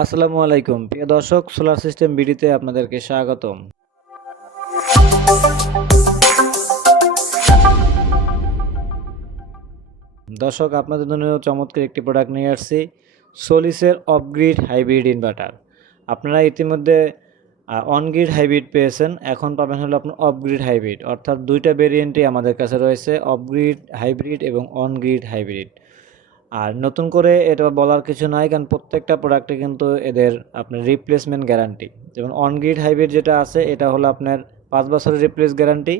আসসালামু আলাইকুম প্রিয় দর্শক, সোলার সিস্টেম বিডিতে আপনাদেরকে স্বাগতম। দর্শক, আপনাদের জন্য চমৎকার একটি প্রোডাক্ট নিয়ে আসছি, সোলিসের অফগ্রিড হাইব্রিড ইনভার্টার। আপনারা ইতিমধ্যে অনগ্রিড হাইব্রিড পেয়েছেন, এখন পাবেন হলো আপনার অফগ্রিড হাইব্রিড, অর্থাৎ দুইটা ভেরিয়েন্টই আমাদের কাছে রয়েছে, অফগ্রিড হাইব্রিড এবং অনগ্রিড হাইব্রিড। আর নতুন করে এটা বলার কিছু নাই, কারণ প্রত্যেকটা প্রোডাক্টে কিন্তু এদের আপনার রিপ্লেসমেন্ট গ্যারান্টি। যেমন অনগ্রিড হাইব্রিড যেটা আছে এটা হলো আপনার 5 বছরের রিপ্লেস গ্যারান্টি,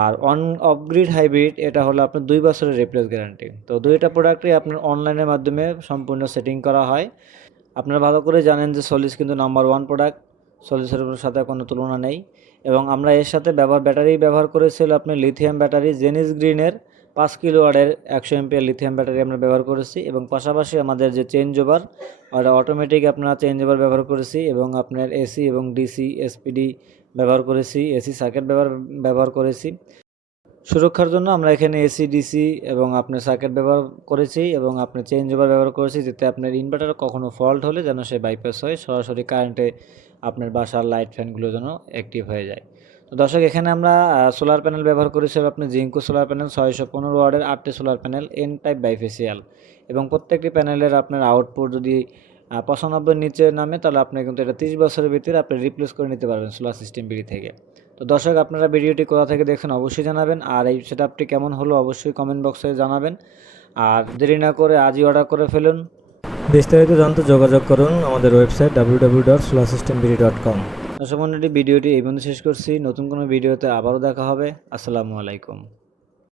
আর অফগ্রিড হাইব্রিড এটা হলো আপনার 2 বছরের রিপ্লেস গ্যারান্টি। তো দুইটা প্রোডাক্টই আপনার অনলাইনের মাধ্যমে সম্পূর্ণ সেটিং করা হয়। আপনারা ভালো করে জানেন যে সলিস কিন্তু নাম্বার 1 প্রোডাক্ট, সলিসের সাথে কোনো তুলনা নেই। এবং আমরা এর সাথে ব্যাটারি ব্যবহার করেছিল আপনার লিথিয়াম ব্যাটারি, জেনিস গ্রিনের 5 কিলোওয়াটের 100 এমপিআর লিথিয়াম ব্যাটারি আমরা ব্যবহার করেছি। এবং পাশাপাশি আমাদের যে চেঞ্জ ওভার অটোমেটিক আপনারা চেঞ্জ ওভার ব্যবহার করেছি, এবং আপনার এসি এবং ডিসি এসপিডি ব্যবহার করেছি, এসি সার্কিট ব্যবহার করেছি। সুরক্ষার জন্য আমরা এখানে এসি ডিসি এবং আপনার সার্কিট ব্যবহার করেছি, এবং আপনি চেঞ্জ ওভার ব্যবহার করেছি, যাতে আপনার ইনভার্টার কখনো ফল্ট হলে যেন সে বাইপাস হয়, সরাসরি কারেন্টে আপনার বাসার লাইট ফ্যানগুলো যেন অ্যাক্টিভ হয়ে যায়। তো দর্শক, এখানে আমরা সোলার প্যানেল ব্যবহার করেছি আপনার জিঙ্কো সোলার প্যানেল 615 ওয়াটের 8টি solar panel N type bifacial. এবং প্রত্যেকটি প্যানেলের আপনার আউটপুট যদি 95 নিচে নামে, তাহলে আপনি কিন্তু এটা 30 বছরের ভিতরে আপনি রিপ্লেস করে নিতে পারবেন সোলার সিস্টেম বিডি থেকে। তো দর্শক, আপনারা ভিডিওটি কোথা থেকে দেখছেন অবশ্যই জানাবেন, আর এই সেটআপটি কেমন হলো অবশ্যই কমেন্ট বক্সে জানাবেন। আর দেরি না করে আজই অর্ডার করে ফেলুন। বিস্তারিত জানতে যোগাযোগ করুন আমাদের ওয়েবসাইট www.solarsystembd.com। দর্শক মণ্ডলী, ভিডিওটি এই পর্যন্ত শেষ করছি। নতুন কোনো ভিডিওতে আবারও দেখা হবে। আসসালামু আলাইকুম।